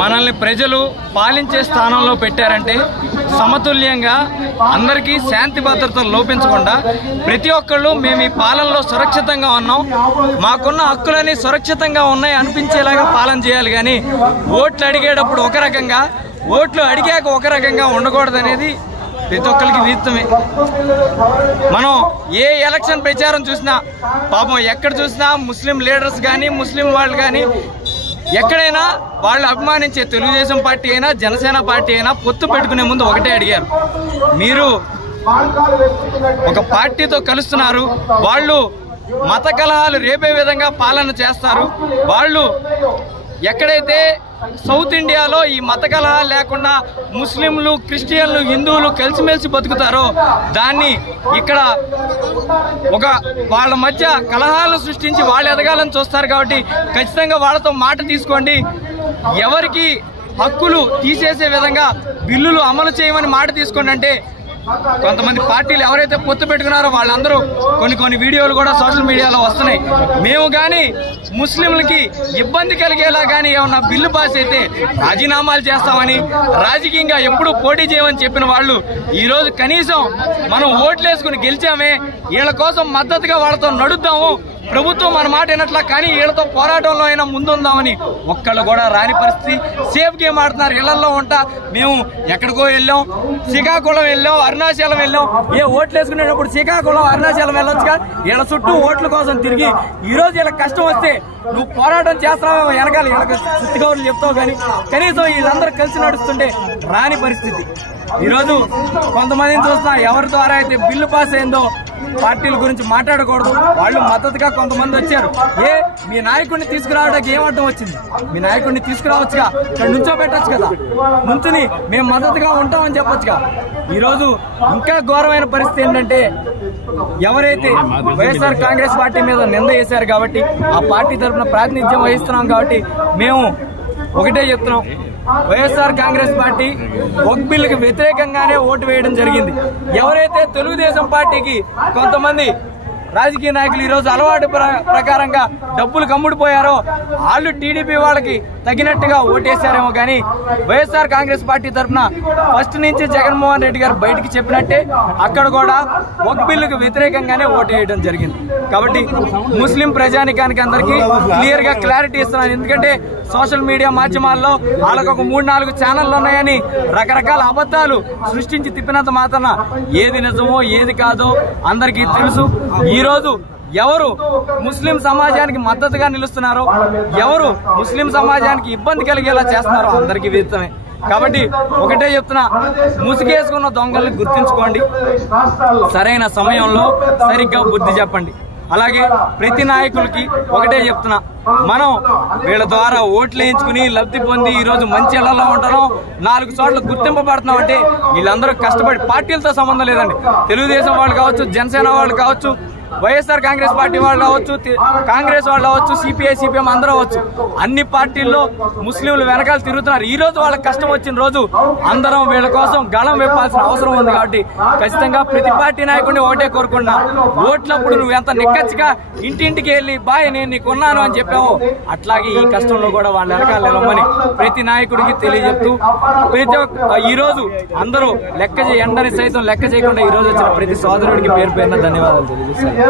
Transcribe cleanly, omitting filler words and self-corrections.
మనల్ని ప్రజలు పాలించే స్థానంలో పెట్టారంటే సమతుల్యంగా అందరికీ శాంతి భద్రతలు లోపించకుండా ప్రతి ఒక్కళ్ళు మేము ఈ పాలనలో సురక్షితంగా ఉన్నాం, మాకున్న హక్కులని సురక్షితంగా ఉన్నాయి అనిపించేలాగా పాలన చేయాలి. కానీ ఓట్లు అడిగేటప్పుడు ఒక రకంగా, ఓట్లు అడిగాక ఒక రకంగా ఉండకూడదనేది ప్రతి ఒక్కరికి విదితమే. మనం ఏ ఎలక్షన్ ప్రచారం చూసినా పాపం ఎక్కడ చూసినా ముస్లిం లీడర్స్ కానీ ముస్లిం వాళ్ళు కానీ ఎక్కడైనా వాళ్ళు అభిమానించే తెలుగుదేశం పార్టీ అయినా జనసేన పార్టీ అయినా పొత్తు పెట్టుకునే ముందు ఒకటే అడిగారు, మీరు ఒక పార్టీతో కలుస్తున్నారు, వాళ్ళు మత కలహాలు రేపే విధంగా పాలన చేస్తారు, వాళ్ళు ఎక్కడైతే సౌత్ ఇండియాలో ఈ మత కలహాలు లేకుండా ముస్లింలు క్రిస్టియన్లు హిందువులు కలిసిమెలిసి బతుకుతారో దాన్ని ఇక్కడ ఒక వాళ్ళ మధ్య కలహాలు సృష్టించి వాళ్ళు ఎదగాలని చూస్తారు. కాబట్టి ఖచ్చితంగా వాళ్ళతో మాట తీసుకోండి, ఎవరికి హక్కులు తీసేసే విధంగా బిల్లులు అమలు చేయమని మాట తీసుకోండి. అంటే కొంతమంది పార్టీలు ఎవరైతే పొత్తు పెట్టుకున్నారో వాళ్ళందరూ కొన్ని వీడియోలు కూడా సోషల్ మీడియాలో వస్తున్నాయి. మేము కానీ ముస్లింలకి ఇబ్బంది కలిగేలా కానీ ఏమన్నా బిల్లు పాస్ అయితే రాజీనామాలు చేస్తామని, రాజకీయంగా ఎప్పుడూ పోటీ చేయమని చెప్పిన వాళ్ళు ఈరోజు కనీసం మనం ఓట్లేసుకుని గెలిచామే, వీళ్ళ కోసం మద్దతుగా వాళ్ళతో నడుద్దాము, ప్రభుత్వం మన మాట వినట్లా కానీ వీళ్ళతో పోరాటంలో అయినా ముందుందామని ఒక్కళ్ళు కూడా రాని పరిస్థితి. సేఫ్ గేమ్ ఆడుతున్నారు. ఇళ్లలో ఉంటా మేము ఎక్కడికో వెళ్ళాం, శ్రీకాకుళం వెళ్ళాం, అరుణాచలం వెళ్ళాం. ఏ ఓట్లు వేసుకునేటప్పుడు శ్రీకాకుళం అరుణాచలం వెళ్ళొచ్చుగా, వీళ్ళ చుట్టూ ఓట్ల కోసం తిరిగి ఈరోజు వీళ్ళకి కష్టం వస్తే నువ్వు పోరాటం చేస్తావేమో వెనకాల వీళ్ళకి సుత్తిగౌరులు చెప్తావు కానీ కనీసం వీళ్ళందరూ కలిసి నడుస్తుంటే రాని పరిస్థితి. ఈరోజు కొంతమందిని చూస్తున్నా ఎవరి ద్వారా అయితే బిల్లు పాస్ అయిందో పార్టీల గురించి మాట్లాడకూడదు, వాళ్ళు మద్దతుగా కొంతమంది వచ్చారు. మీ నాయకుడిని తీసుకురావడానికి ఏమర్థం వచ్చింది? మీ నాయకుడిని తీసుకురావచ్చుగా, ఇక్కడ నుంచో పెట్టచ్చు కదా, నుంచుని మేము మద్దతుగా ఉంటామని చెప్పొచ్చుగా. ఈరోజు ఇంకా ఘోరమైన పరిస్థితి ఏంటంటే ఎవరైతే వైఎస్ఆర్ కాంగ్రెస్ పార్టీ మీద నింద చేశారు కాబట్టి ఆ పార్టీ తరఫున ప్రాతినిధ్యం వహిస్తున్నాం కాబట్టి మేము ఒకటే చెప్తున్నాం, వైఎస్ఆర్ కాంగ్రెస్ పార్టీ వక్ఫ్ బిల్లుకి వ్యతిరేకంగానే ఓటు వేయడం జరిగింది. ఎవరైతే తెలుగుదేశం పార్టీకి కొంతమంది రాజకీయ నాయకులు ఈరోజు అలవాటు ప్రకారంగా డబ్బులు కమ్ముడిపోయారో వాళ్ళు టీడీపీ వాళ్ళకి తగినట్టుగా ఓటేశారేమో కానీ వైఎస్ఆర్ కాంగ్రెస్ పార్టీ తరఫున ఫస్ట్ నుంచి జగన్మోహన్ రెడ్డి గారు బయటికి చెప్పినట్టే అక్కడ కూడా వక్ఫ్ బిల్లుకు వ్యతిరేకంగానే ఓటు వేయడం జరిగింది. కాబట్టి ముస్లిం ప్రజానికానికి అందరికీ క్లియర్ గా క్లారిటీ ఇస్తున్నాను. ఎందుకంటే సోషల్ మీడియా మాధ్యమాల్లో వాళ్ళకు ఒక 3-4 ఛానళ్ళు ఉన్నాయని రకరకాల అబద్ధాలు సృష్టించి తిప్పినంత మాత్రాన ఏది నిజమో ఏది కాదో అందరికీ తెలుసు. ఈరోజు ఎవరు ముస్లిం సమాజానికి మద్దతుగా నిలుస్తున్నారో, ఎవరు ముస్లిం సమాజానికి ఇబ్బంది కలిగేలా చేస్తున్నారో అందరికీ విదితమే. కాబట్టి ఒకటే చెప్తున్నా, ముసుగేసుకున్న దొంగల్ని గుర్తించుకోండి, సరైన సమయంలో సరిగ్గా బుద్ధి చెప్పండి. అలాగే ప్రతి నాయకులకి ఒకటే చెప్తున్నా, మనం వీళ్ళ ద్వారా ఓట్లు వేయించుకుని లబ్ధి పొంది ఈరోజు మంచి ఇళ్లలో ఉంటాం, 4 చోట్ల గుర్తింపబడుతున్నాం అంటే వీళ్ళందరూ కష్టపడి, పార్టీలతో సంబంధం లేదండి, తెలుగుదేశం వాళ్ళు కావచ్చు, జనసేన వాళ్ళు కావచ్చు, వైఎస్ఆర్ కాంగ్రెస్ పార్టీ వాళ్ళు అవ్వచ్చు, కాంగ్రెస్ వాళ్ళు అవ్వచ్చు, సిపిఐ సిపిఎం అందరూ అవ్వచ్చు, అన్ని పార్టీల్లో ముస్లింలు వెనకాల తిరుగుతున్నారు. ఈ రోజు వాళ్ళకి కష్టం వచ్చిన రోజు అందరం వీళ్ళ కోసం గళం విప్పాల్సిన అవసరం ఉంది. కాబట్టి ఖచ్చితంగా ప్రతి పార్టీ నాయకుడిని ఒకటే కోరుకున్నా, ఓట్లప్పుడు నువ్వు ఎంత నిక్కచ్చిగా ఇంటింటికి వెళ్ళి బాయ్ నేను నీకున్నాను అని చెప్పావు, అట్లాగే ఈ కష్టంలో కూడా వాళ్ళ వెనకాల నిలవమని ప్రతి నాయకుడికి తెలియజెప్తూ ఈ రోజు అందరూ ఎండని సైతం లెక్క చేయకుండా ఈ రోజు వచ్చిన ప్రతి సోదరుడికి పేరు పేరున ధన్యవాదాలు తెలియజేస్తాను.